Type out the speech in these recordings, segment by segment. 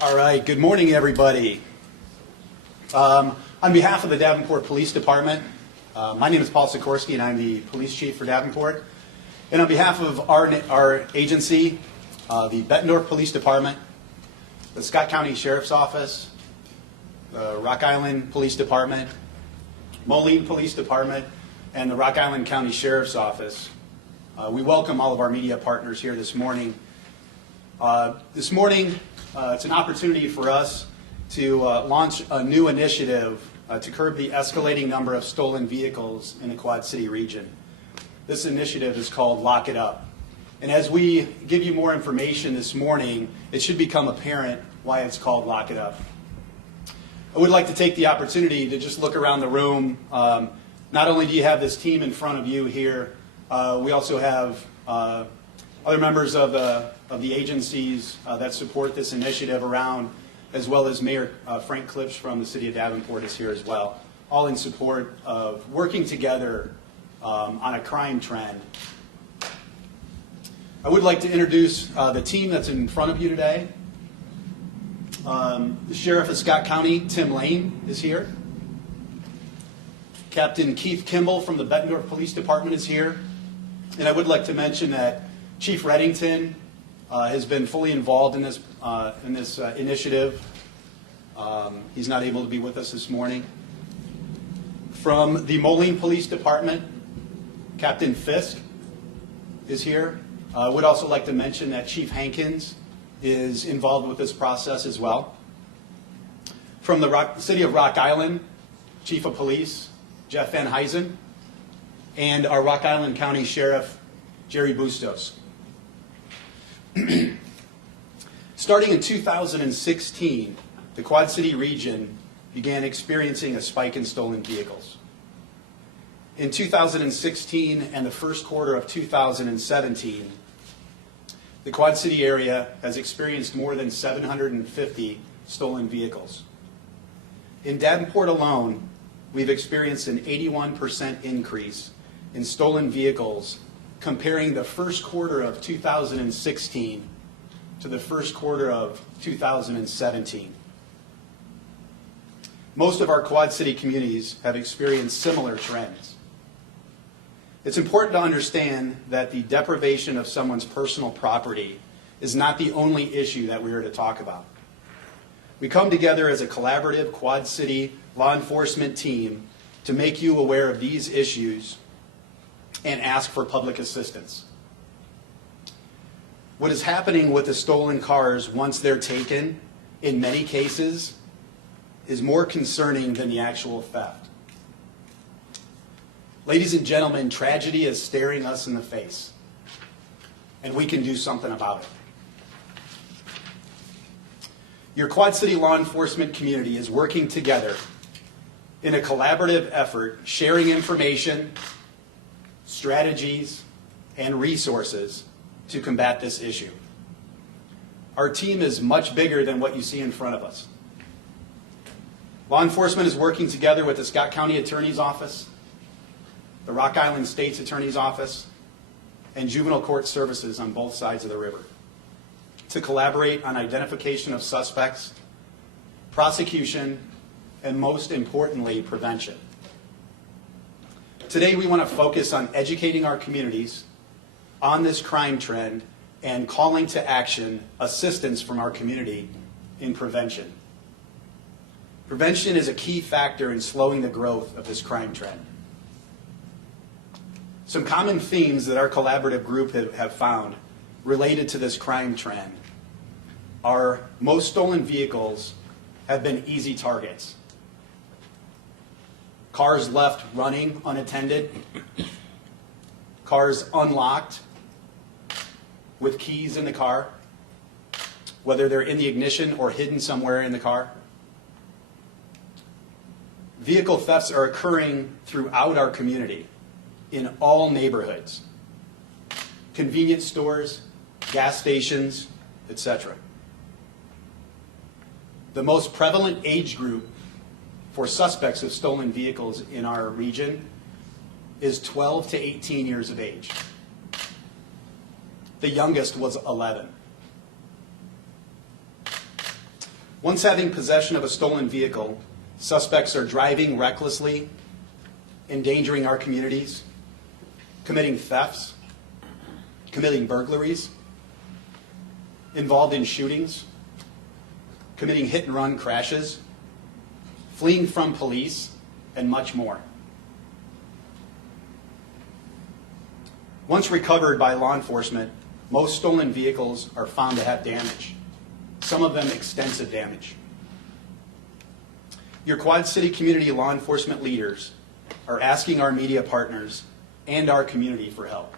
All right, good morning, everybody. On behalf of the Davenport Police Department, my name is Paul Sikorsky, and I'm the police chief for Davenport. And on behalf of our agency, the Bettendorf Police Department, the Scott County Sheriff's Office, the Rock Island Police Department, Moline Police Department, and the Rock Island County Sheriff's Office, we welcome all of our media partners here this morning. It's an opportunity for us to launch a new initiative to curb the escalating number of stolen vehicles in the Quad City region. This initiative is called Lock It Up. And as we give you more information this morning, it should become apparent why it's called Lock It Up. I would like to take the opportunity to just look around the room. Not only do you have this team in front of you here, we also have other members of the agencies that support this initiative around, as well as Mayor Frank Klipsch from the city of Davenport is here as well, all in support of working together on a crime trend. I would like to introduce the team that's in front of you today. The Sheriff of Scott County, Tim Lane, is here. Captain Keith Kimball from the Bettendorf Police Department is here. And I would like to mention that Chief Reddington has been fully involved in this initiative. He's not able to be with us this morning. From the Moline Police Department, Captain Fisk is here. I would also like to mention that Chief Hankins is involved with this process as well. From the city of Rock Island, Chief of Police, Jeff Van Huysen, and our Rock Island County Sheriff, Jerry Bustos. Starting in 2016, the Quad City region began experiencing a spike in stolen vehicles. In 2016 and the first quarter of 2017, the Quad City area has experienced more than 750 stolen vehicles. In Davenport alone, we've experienced an 81% increase in stolen vehicles comparing the first quarter of 2016 to the first quarter of 2017. Most of our Quad City communities have experienced similar trends. It's important to understand that the deprivation of someone's personal property is not the only issue that we are to talk about. We come together as a collaborative Quad City law enforcement team to make you aware of these issues and ask for public assistance. What is happening with the stolen cars once they're taken, in many cases, is more concerning than the actual theft. Ladies and gentlemen, tragedy is staring us in the face, and we can do something about it. Your Quad City law enforcement community is working together in a collaborative effort, sharing information, strategies, and resources to combat this issue. Our team is much bigger than what you see in front of us. Law enforcement is working together with the Scott County Attorney's Office, the Rock Island State's Attorney's Office, and juvenile court services on both sides of the river to collaborate on identification of suspects, prosecution, and most importantly, prevention. Today we want to focus on educating our communities on this crime trend and calling to action assistance from our community in prevention. Prevention is a key factor in slowing the growth of this crime trend. Some common themes that our collaborative group have found related to this crime trend are most stolen vehicles have been easy targets. Cars left running unattended, cars unlocked with keys in the car, whether they're in the ignition or hidden somewhere in the car. Vehicle thefts are occurring throughout our community, in all neighborhoods, convenience stores, gas stations, etc. The most prevalent age group for suspects of stolen vehicles in our region is 12 to 18 years of age. The youngest was 11. Once having possession of a stolen vehicle, suspects are driving recklessly, endangering our communities, committing thefts, committing burglaries, involved in shootings, committing hit-and-run crashes, fleeing from police, and much more. Once recovered by law enforcement, most stolen vehicles are found to have damage, some of them extensive damage. Your Quad City community law enforcement leaders are asking our media partners and our community for help.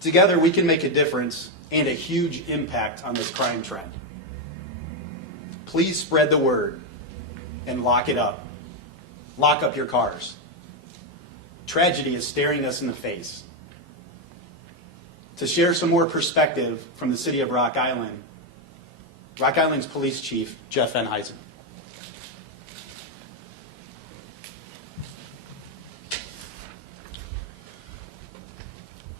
Together, we can make a difference and a huge impact on this crime trend. Please spread the word and lock it up. Lock up your cars. Tragedy is staring us in the face. To share some more perspective from the city of Rock Island's police chief, Jeff Van Huysen.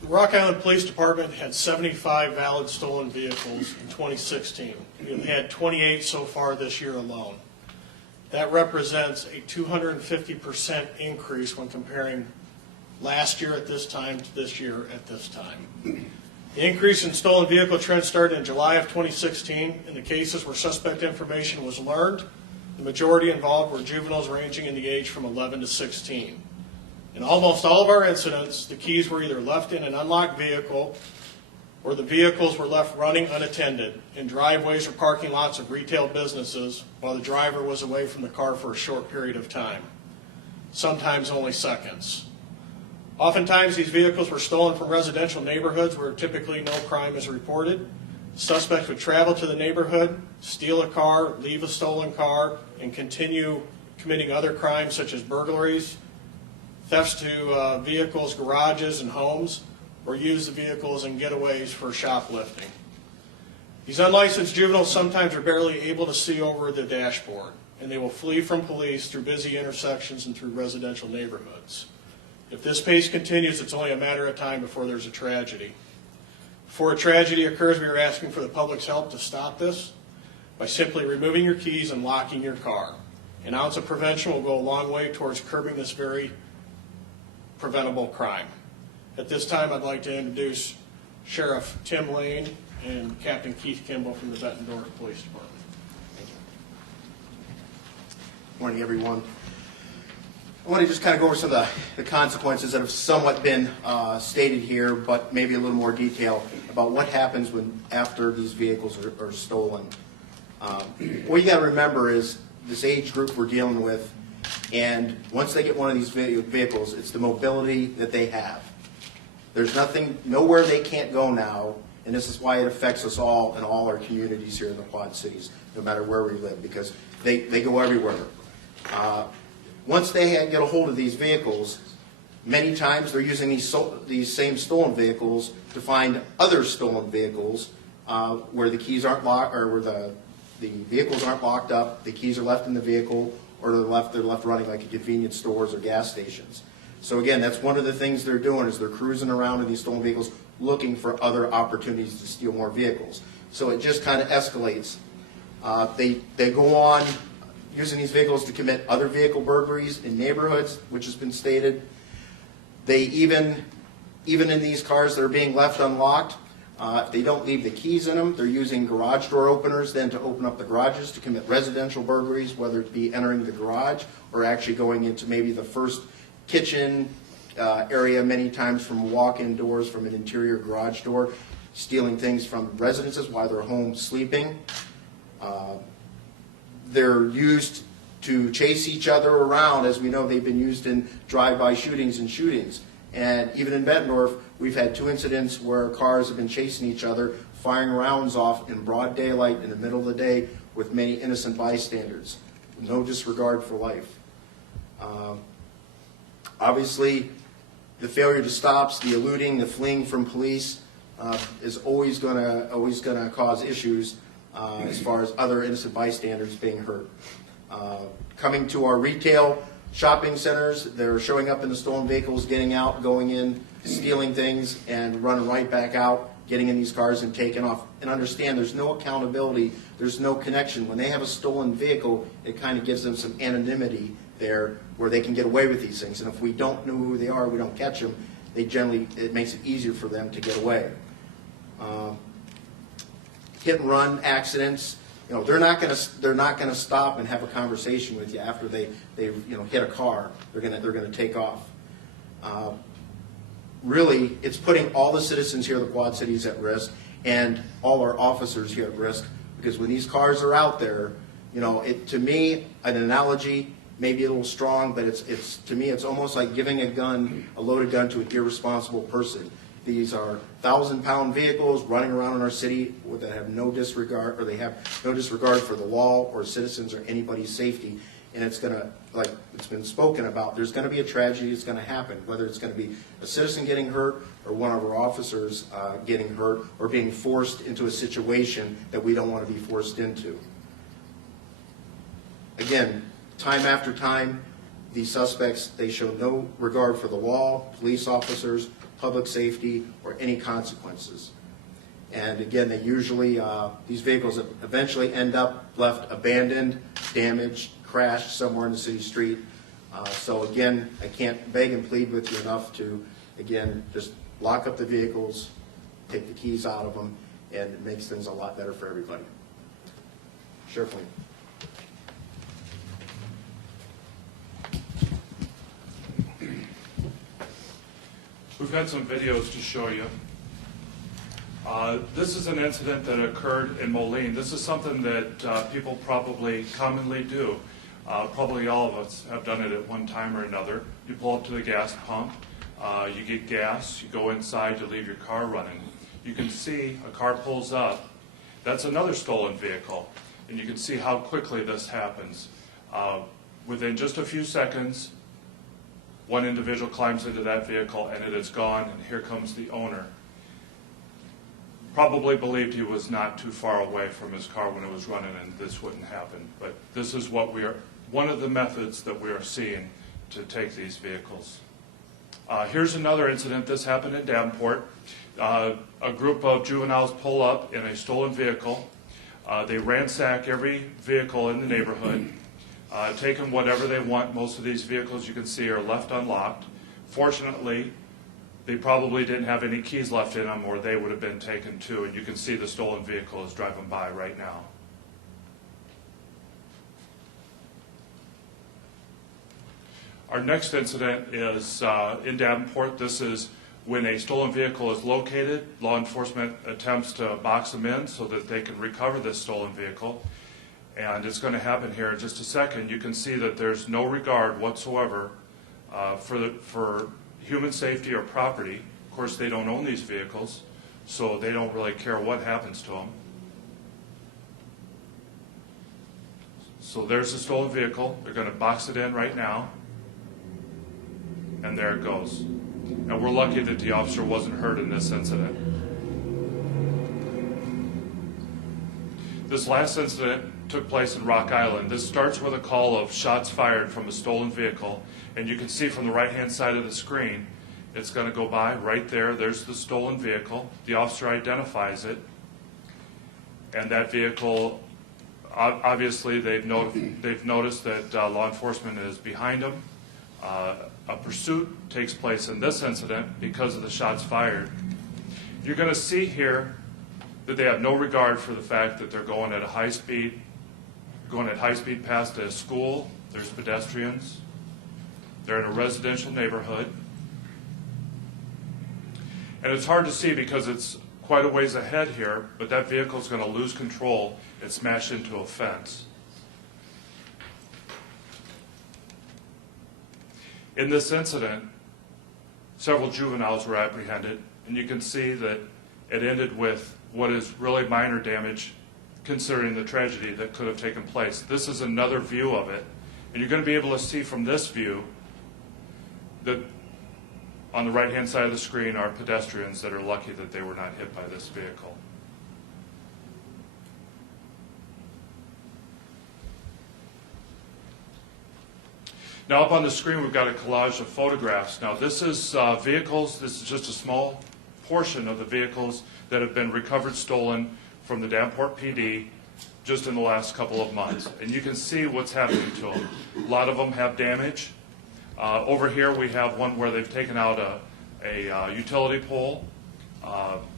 The Rock Island Police Department had 75 valid stolen vehicles in 2016. We've had 28 so far this year alone. That represents a 250% increase when comparing last year at this time to this year at this time. The increase in stolen vehicle trend started in July of 2016 in the cases where suspect information was learned. The majority involved were juveniles ranging in the age from 11 to 16. In almost all of our incidents, the keys were either left in an unlocked vehicle or the vehicles were left running unattended in driveways or parking lots of retail businesses while the driver was away from the car for a short period of time, sometimes only seconds. Oftentimes, these vehicles were stolen from residential neighborhoods where typically no crime is reported. Suspects would travel to the neighborhood, steal a car, leave a stolen car, and continue committing other crimes such as burglaries, thefts to vehicles, garages, and homes, or use the vehicles in getaways for shoplifting. These unlicensed juveniles sometimes are barely able to see over the dashboard, and they will flee from police through busy intersections and through residential neighborhoods. If this pace continues, it's only a matter of time before there's a tragedy. Before a tragedy occurs, we are asking for the public's help to stop this by simply removing your keys and locking your car. An ounce of prevention will go a long way towards curbing this very preventable crime. At this time, I'd like to introduce Sheriff Tim Lane and Captain Keith Kimball from the Bettendorf Police Department. Morning, everyone. I want to just kind of go over some of the consequences that have somewhat been stated here, but maybe a little more detail about what happens after these vehicles are stolen. What you got to remember is this age group we're dealing with, and once they get one of these vehicles, it's the mobility that they have. There's nowhere they can't go now, and this is why it affects us all in all our communities here in the Quad Cities, no matter where we live, because they go everywhere. Once they get a hold of these vehicles, many times they're using these same stolen vehicles to find other stolen vehicles where the keys aren't locked, or where the vehicles aren't locked up, the keys are left in the vehicle, or they're left running like at convenience stores or gas stations. So again, that's one of the things they're doing, is they're cruising around in these stolen vehicles looking for other opportunities to steal more vehicles. So it just kind of escalates. They go on using these vehicles to commit other vehicle burglaries in neighborhoods, which has been stated. They even in these cars that are being left unlocked, if they don't leave the keys in them, they're using garage door openers then to open up the garages to commit residential burglaries, whether it be entering the garage or actually going into maybe the first kitchen area, many times from walk-in doors from an interior garage door, stealing things from residences while they're home sleeping. They're used to chase each other around. As we know, they've been used in drive-by shootings and shootings. And even in Bettendorf, we've had 2 incidents where cars have been chasing each other, firing rounds off in broad daylight in the middle of the day with many innocent bystanders. No disregard for life. Obviously, the failure to stop, the eluding, the fleeing from police is always going to cause issues as far as other innocent bystanders being hurt. Coming to our retail shopping centers, they're showing up in the stolen vehicles, getting out, going in, stealing things, and running right back out getting in these cars and taking off. And understand, there's no accountability, there's no connection. When they have a stolen vehicle, it kind of gives them some anonymity there where they can get away with these things. And if we don't know who they are, we don't catch them, it makes it easier for them to get away. Hit and run accidents, they're not going to stop and have a conversation with you after they hit a car. They're going to take off. Really, it's putting all the citizens here of the Quad Cities at risk and all our officers here at risk, because when these cars are out there, to me, an analogy may be a little strong, but to me, it's almost like giving a loaded gun to an irresponsible person. These are 1,000-pound vehicles running around in our city that have no disregard, or they have no disregard for the law or citizens or anybody's safety. And it's going to, like it's been spoken about, there's going to be a tragedy that's going to happen, whether it's going to be a citizen getting hurt or one of our officers getting hurt or being forced into a situation that we don't want to be forced into. Again, time after time, these suspects, they show no regard for the law, police officers, public safety, or any consequences. And again, they usually, these vehicles eventually end up left abandoned, damaged, crashed somewhere in the city street. So again, I can't beg and plead with you enough to, again, just lock up the vehicles, take the keys out of them, and it makes things a lot better for everybody. Sheriff Lane. We've got some videos to show you. This is an incident that occurred in Moline. This is something that people probably commonly do. Probably all of us have done it at one time or another. You pull up to the gas pump, you get gas, you go inside to leave your car running. You can see a car pulls up. That's another stolen vehicle. And you can see how quickly this happens. Within just a few seconds, one individual climbs into that vehicle and it is gone, and here comes the owner. Probably believed he was not too far away from his car when it was running and this wouldn't happen. But this is one of the methods that we are seeing to take these vehicles. Here's another incident. This happened in Davenport. A group of juveniles pull up in a stolen vehicle. They ransack every vehicle in the neighborhood. Taking whatever they want. Most of these vehicles you can see are left unlocked. Fortunately, they probably didn't have any keys left in them, or they would have been taken too. And you can see the stolen vehicle is driving by right now. Our next incident is in Davenport. This is when a stolen vehicle is located. Law enforcement attempts to box them in so that they can recover this stolen vehicle. And it's going to happen here in just a second. You can see that there's no regard whatsoever for human safety or property. Of course, they don't own these vehicles, so they don't really care what happens to them. So there's the stolen vehicle. They're going to box it in right now. And there it goes. And we're lucky that the officer wasn't hurt in this incident. This last incident took place in Rock Island. This starts with a call of shots fired from a stolen vehicle, and you can see from the right-hand side of the screen, it's going to go by right there. There's the stolen vehicle. The officer identifies it, and that vehicle, obviously they've noticed that law enforcement is behind them. A pursuit takes place in this incident because of the shots fired. You're going to see here that they have no regard for the fact that they're going at high speed past a school. There's pedestrians. They're in a residential neighborhood. And it's hard to see because it's quite a ways ahead here, but that vehicle is going to lose control and smash into a fence. In this incident, several juveniles were apprehended, and you can see that it ended with what is really minor damage considering the tragedy that could have taken place. This is another view of it, and you're going to be able to see from this view that on the right-hand side of the screen are pedestrians that are lucky that they were not hit by this vehicle. Now up on the screen we've got a collage of photographs. Now this is vehicles. This is just a small portion of the vehicles that have been recovered stolen from the Davenport PD just in the last couple of months. And you can see what's happening to them. A lot of them have damage. Over here we have one where they've taken out a utility pole.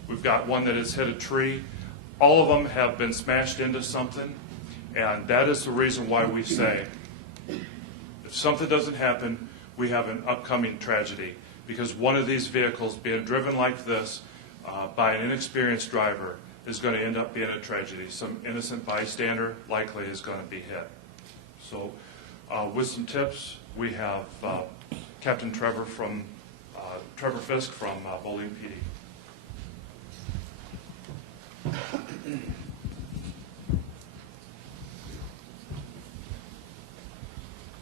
We've got one that has hit a tree. All of them have been smashed into something, and that is the reason why we say if something doesn't happen, we have an upcoming tragedy, because one of these vehicles being driven like this by an inexperienced driver is going to end up being a tragedy. Some innocent bystander likely is going to be hit. So with some tips, we have Captain Trevor Fisk from Bowling PD.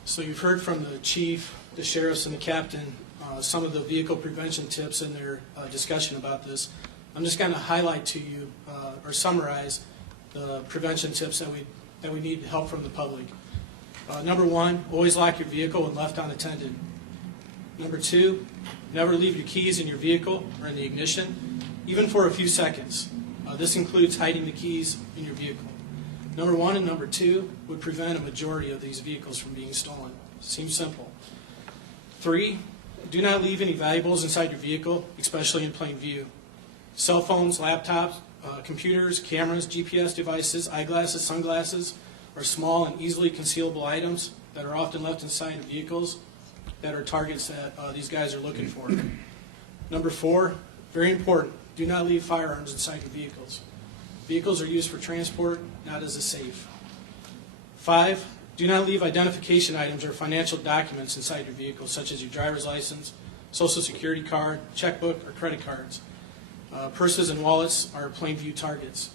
So you've heard from the chief, the sheriffs, and the captain some of the vehicle prevention tips in their discussion about this. I'm just going to highlight to you or summarize the prevention tips that we need help from the public. Number one, always lock your vehicle when left unattended. Number two, never leave your keys in your vehicle or in the ignition, even for a few seconds. This includes hiding the keys in your vehicle. Number one and number two would prevent a majority of these vehicles from being stolen. Seems simple. 3, do not leave any valuables inside your vehicle, especially in plain view. Cell phones, laptops, computers, cameras, GPS devices, eyeglasses, sunglasses are small and easily concealable items that are often left inside of vehicles that are targets that these guys are looking for. Number 4, very important, do not leave firearms inside your vehicles. Vehicles are used for transport, not as a safe. 5, do not leave identification items or financial documents inside your vehicle, such as your driver's license, social security card, checkbook, or credit cards. Purses and wallets are plain view targets.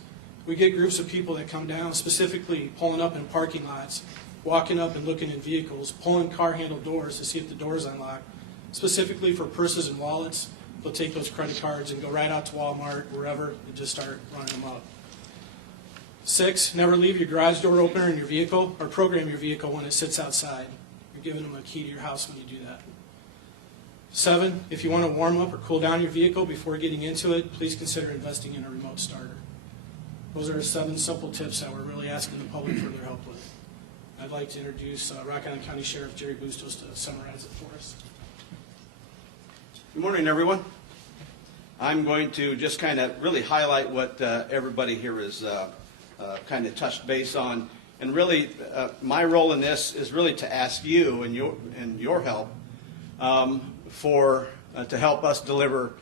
We get groups of people that come down, specifically pulling up in parking lots, walking up and looking in vehicles, pulling car handle doors to see if the door is unlocked. Specifically for purses and wallets, they'll take those credit cards and go right out to Walmart, wherever, and just start running them up. 6, never leave your garage door opener in your vehicle or program your vehicle when it sits outside. You're giving them a key to your house when you do that. 7, if you want to warm up or cool down your vehicle before getting into it, please consider investing in a remote starter. Those are 7 simple tips that we're really asking the public for their help with. I'd like to introduce Rock Island County Sheriff Jerry Bustos to summarize it for us. Good morning, everyone. I'm going to just kind of really highlight what everybody here is kind of touched base on. And really, my role in this is really to ask you and your help to help us deliver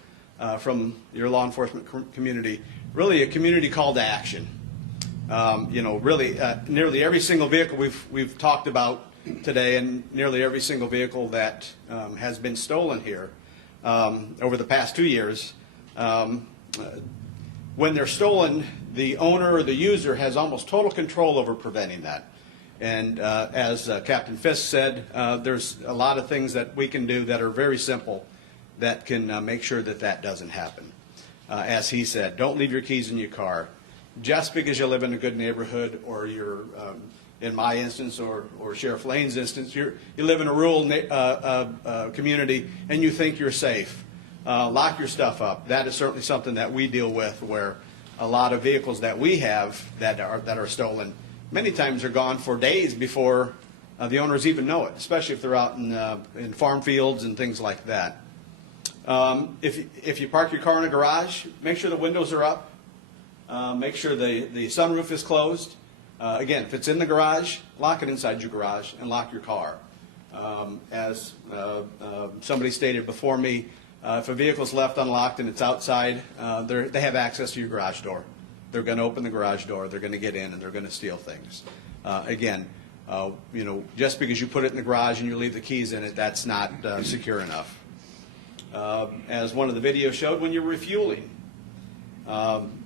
from your law enforcement community, really a community call to action. Really, nearly every single vehicle we've talked about today, and nearly every single vehicle that has been stolen here over the past 2 years, when they're stolen, the owner or the user has almost total control over preventing that. And as Captain Fisk said, there's a lot of things that we can do that are very simple that can make sure that that doesn't happen. As he said, don't leave your keys in your car. Just because you live in a good neighborhood, or you're, in my instance, or Sheriff Lane's instance, you live in a rural community and you think you're safe. Lock your stuff up. That is certainly something that we deal with, where a lot of vehicles that we have that are stolen many times are gone for days before the owners even know it, especially if they're out in farm fields and things like that. If you park your car in a garage, make sure the windows are up. Make sure the sunroof is closed. Again, if it's in the garage, lock it inside your garage and lock your car. As somebody stated before me, if a vehicle is left unlocked and it's outside, they have access to your garage door. They're going to open the garage door, they're going to get in, and they're going to steal things. Again, just because you put it in the garage and you leave the keys in it, that's not secure enough. As one of the videos showed, when you're refueling,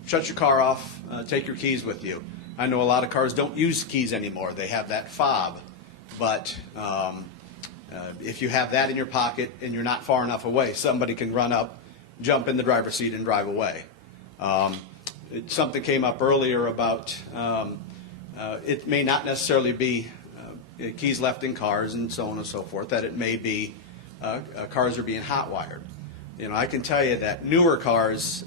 shut your car off, take your keys with you. I know a lot of cars don't use keys anymore. They have that fob. But if you have that in your pocket and you're not far enough away, somebody can run up, jump in the driver's seat, and drive away. Something came up earlier about it may not necessarily be keys left in cars and so on and so forth, that it may be cars are being hot-wired. You know, I can tell you that newer cars,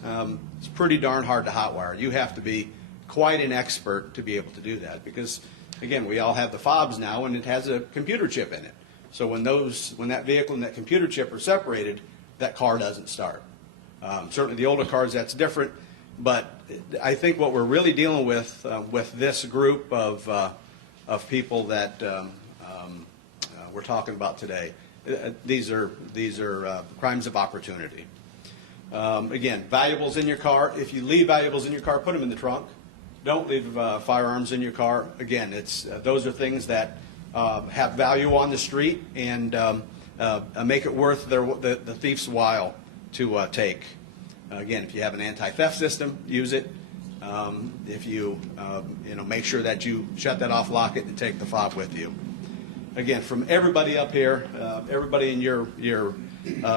it's pretty darn hard to hotwire. You have to be quite an expert to be able to do that because, again, we all have the fobs now and it has a computer chip in it. So when that vehicle and that computer chip are separated, that car doesn't start. Certainly the older cars, that's different. But I think what we're really dealing with this group of people that we're talking about today, these are crimes of opportunity. Again, valuables in your car. If you leave valuables in your car, put them in the trunk. Don't leave firearms in your car. Again, those are things that have value on the street and make it worth the thief's while to take. Again, if you have an anti-theft system, use it. If you make sure that you shut that off, lock it, and take the fob with you. Again, from everybody up here, everybody in your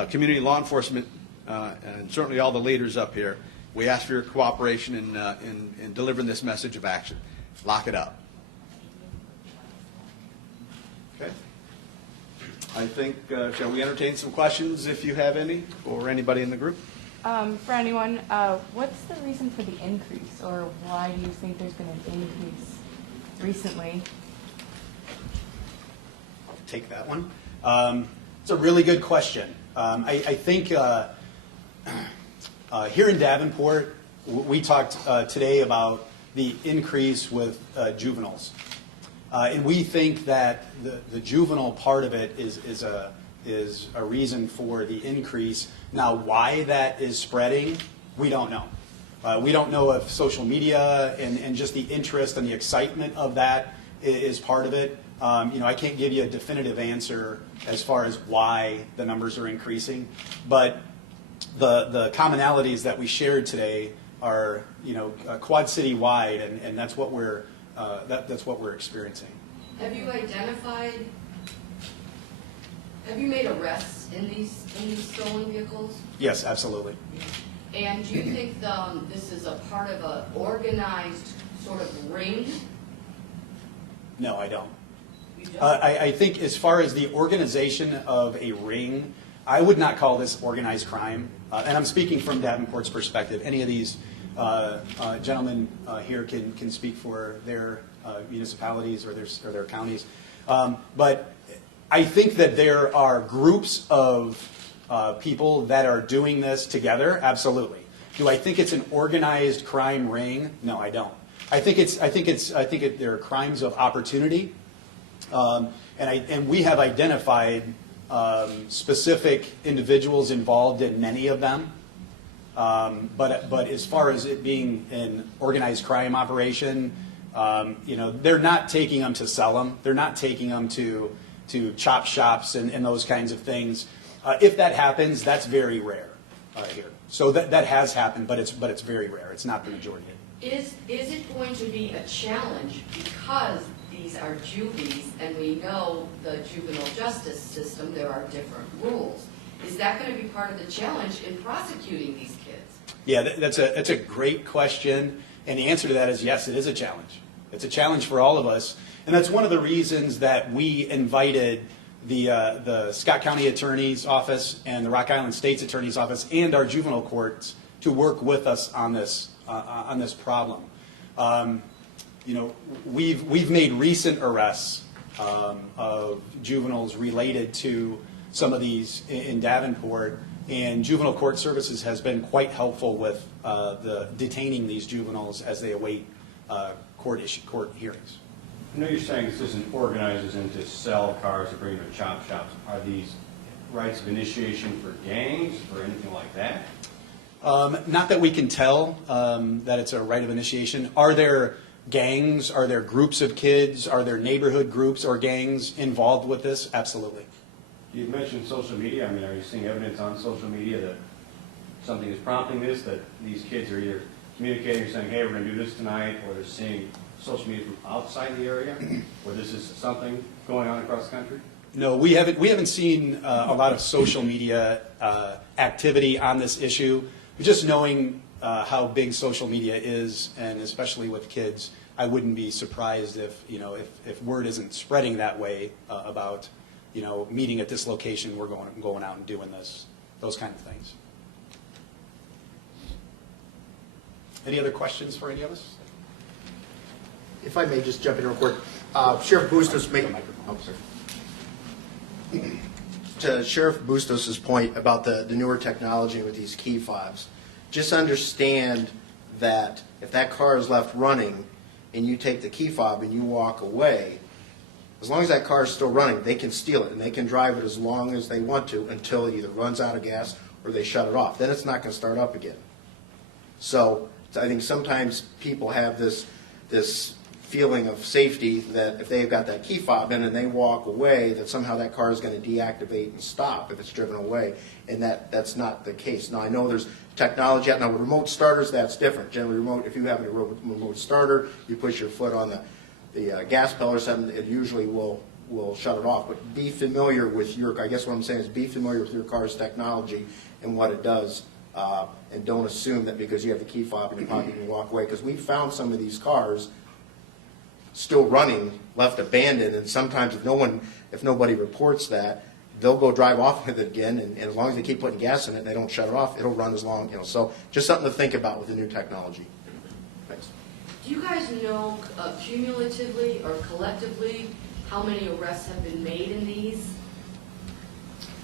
community law enforcement, and certainly all the leaders up here, we ask for your cooperation in delivering this message of action. Lock it up. Okay. I think, shall we entertain some questions if you have any, or anybody in the group? For anyone, what's the reason for the increase, or why do you think there's been an increase recently? I'll take that one. It's a really good question. I think here in Davenport, we talked today about the increase with juveniles. And we think that the juvenile part of it is a reason for the increase. Now, why that is spreading, we don't know. We don't know if social media and just the interest and the excitement of that is part of it. I can't give you a definitive answer as far as why the numbers are increasing, but the commonalities that we shared today are, Quad City wide, and that's what we're experiencing. Have you made arrests in these stolen vehicles? Yes, absolutely. And do you think this is a part of an organized sort of ring? No, I don't. You don't? I think as far as the organization of a ring, I would not call this organized crime. And I'm speaking from Davenport's perspective. Any of these gentlemen here can speak for their municipalities or their counties. But I think that there are groups of people that are doing this together. Absolutely. Do I think it's an organized crime ring? No, I don't. I think there are crimes of opportunity, and we have identified specific individuals involved in many of them. But as far as it being an organized crime operation, they're not taking them to sell them. They're not taking them to chop shops and those kinds of things. If that happens, that's very rare here. So that has happened, but it's very rare. It's not the majority. Is it going to be a challenge because these are juvies and we know the juvenile justice system, there are different rules? Is that going to be part of the challenge in prosecuting these kids? Yeah, that's a great question, and the answer to that is yes, it is a challenge. It's a challenge for all of us, and that's one of the reasons that we invited the Scott County Attorney's Office and the Rock Island State's Attorney's Office and our juvenile courts to work with us on this problem. We've made recent arrests of juveniles related to some of these in Davenport, and Juvenile Court Services has been quite helpful with detaining these juveniles as they await court hearings. I know you're saying this isn't organized as in to sell cars or bring them to chop shops. Are these rights of initiation for gangs or anything like that? Not that we can tell that it's a right of initiation. Are there gangs? Are there groups of kids? Are there neighborhood groups or gangs involved with this? Absolutely. You mentioned social media. I mean, are you seeing evidence on social media that something is prompting this, that these kids are either communicating or saying, hey, we're going to do this tonight, or they're seeing social media from outside the area, or this is something going on across the country? No, we haven't seen a lot of social media activity on this issue. Just knowing how big social media is, and especially with kids, I wouldn't be surprised if word isn't spreading that way about meeting at this location. We're going out and doing this. those kind of things. Any other questions for any of us? If I may just jump in real quick. Sheriff Bustos made, oh, sorry. To Sheriff Bustos' point about the newer technology with these key fobs, just understand that if that car is left running and you take the key fob and you walk away, as long as that car is still running, they can steal it and they can drive it as long as they want to until it either runs out of gas or they shut it off. Then it's not going to start up again. So I think sometimes people have this feeling of safety that if they've got that key fob in and they walk away, that somehow that car is going to deactivate and stop if it's driven away, and that's not the case. Now, I know there's technology out now with remote starters, that's different. Generally, remote, if you have a remote starter, you push your foot on the gas pedal or something, it usually will shut it off. But be familiar with I guess what I'm saying is be familiar with your car's technology and what it does, and don't assume that because you have the key fob in your pocket you can walk away, because we found some of these cars still running, left abandoned, and sometimes if nobody reports that, they'll go drive off with it again, and as long as they keep putting gas in it, they don't shut it off, it'll run as long, so just something to think about with the new technology. Thanks. Do you guys know cumulatively or collectively how many arrests have been made in these?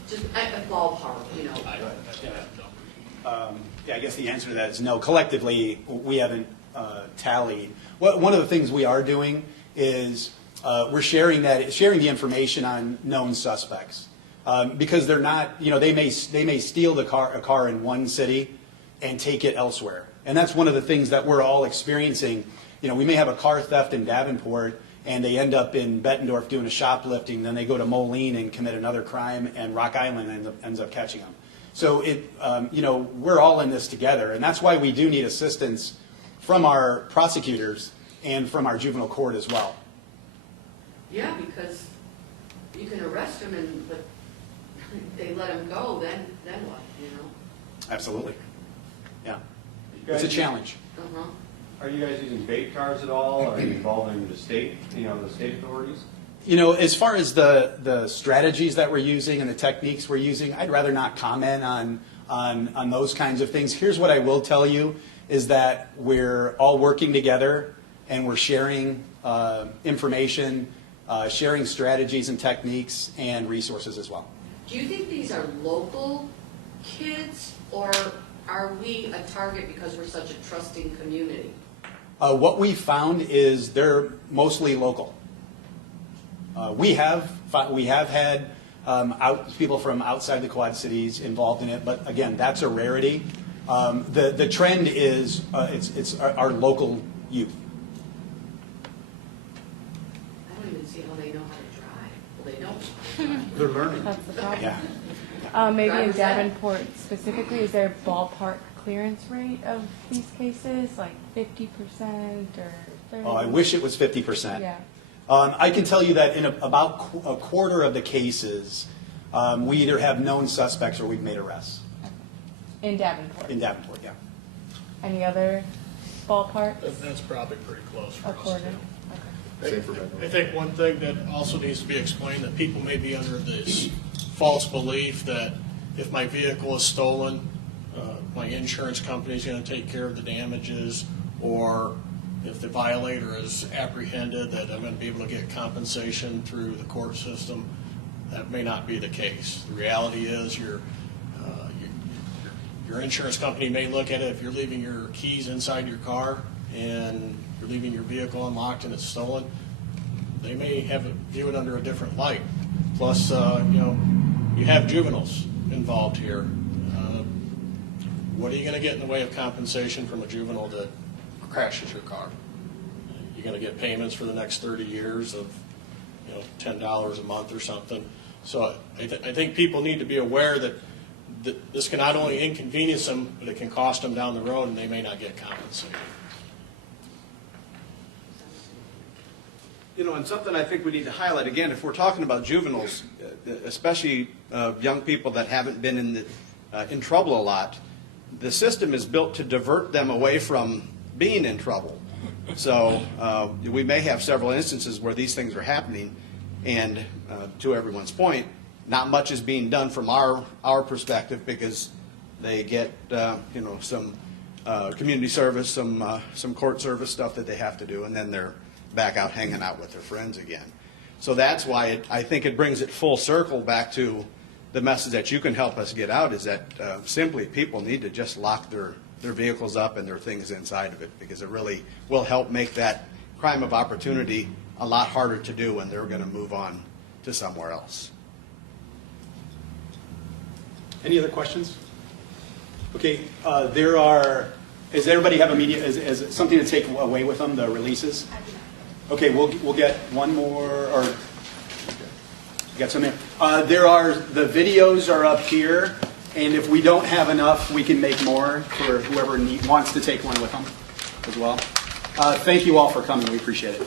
Just a ballpark, Yeah, I guess the answer to that is no. Collectively, we haven't tallied. One of the things we are doing is we're sharing the information on known suspects, because they're not, they may steal a car in one city and take it elsewhere, and that's one of the things that we're all experiencing. We may have a car theft in Davenport, and they end up in Bettendorf doing a shoplifting, then they go to Moline and commit another crime, and Rock Island ends up catching them. So we're all in this together, and that's why we do need assistance from our prosecutors and from our juvenile court as well. Yeah, because you can arrest them, but they let them go, then what, Absolutely. Yeah. It's a challenge. Uh-huh. Are you guys using bait cars at all? Are you involving the state, the state authorities? As far as the strategies that we're using and the techniques we're using, I'd rather not comment on those kinds of things. Here's what I will tell you is that we're all working together and we're sharing information, sharing strategies and techniques and resources as well. Do you think these are local kids, or are we a target because we're such a trusting community? What we found is they're mostly local. We have had people from outside the Quad Cities involved in it, but again, that's a rarity. The trend is it's our local youth. I don't even see how they know how to drive. Well, they don't. They're learning. That's the problem. Yeah. Maybe in Driver's ed. Davenport specifically, is there a ballpark clearance rate of these cases, like 50% or 30%? Oh, I wish it was 50%. Yeah. I can tell you that in about a quarter of the cases, we either have known suspects or we've made arrests. In Davenport. In Davenport, yeah. Any other ballpark? That's probably pretty close for A us, quarter? too. Okay. Same for Bedford. I think one thing that also needs to be explained, that people may be under this false belief that if my vehicle is stolen, my insurance company is going to take care of the damages, or if the violator is apprehended, that I'm going to be able to get compensation through the court system. That may not be the case. The reality is your insurance company may look at it, if you're leaving your keys inside your car and you're leaving your vehicle unlocked and it's stolen, they may view it under a different light. Plus, you have juveniles involved here. What are you going to get in the way of compensation from a juvenile that crashes your car? You're going to get payments for the next 30 years of $10 a month or something. So I think people need to be aware that this can not only inconvenience them, but it can cost them down the road, and they may not get compensated. And something I think we need to highlight, again, if we're talking about juveniles, especially young people that haven't been in trouble a lot, the system is built to divert them away from being in trouble. So we may have several instances where these things are happening, and to everyone's point, not much is being done from our perspective because they get, some community service, some court service stuff that they have to do, and then they're back out hanging out with their friends again. So that's why I think it brings it full circle back to the message that you can help us get out is that simply people need to just lock their vehicles up and their things inside of it, because it really will help make that crime of opportunity a lot harder to do when they're going to move on to somewhere else. Any other questions? Okay, does everybody have is it something to take away with them, the releases? Okay, we'll get one more, or you got some there. The videos are up here, and if we don't have enough, we can make more for whoever wants to take one with them as well. Thank you all for coming. We appreciate it.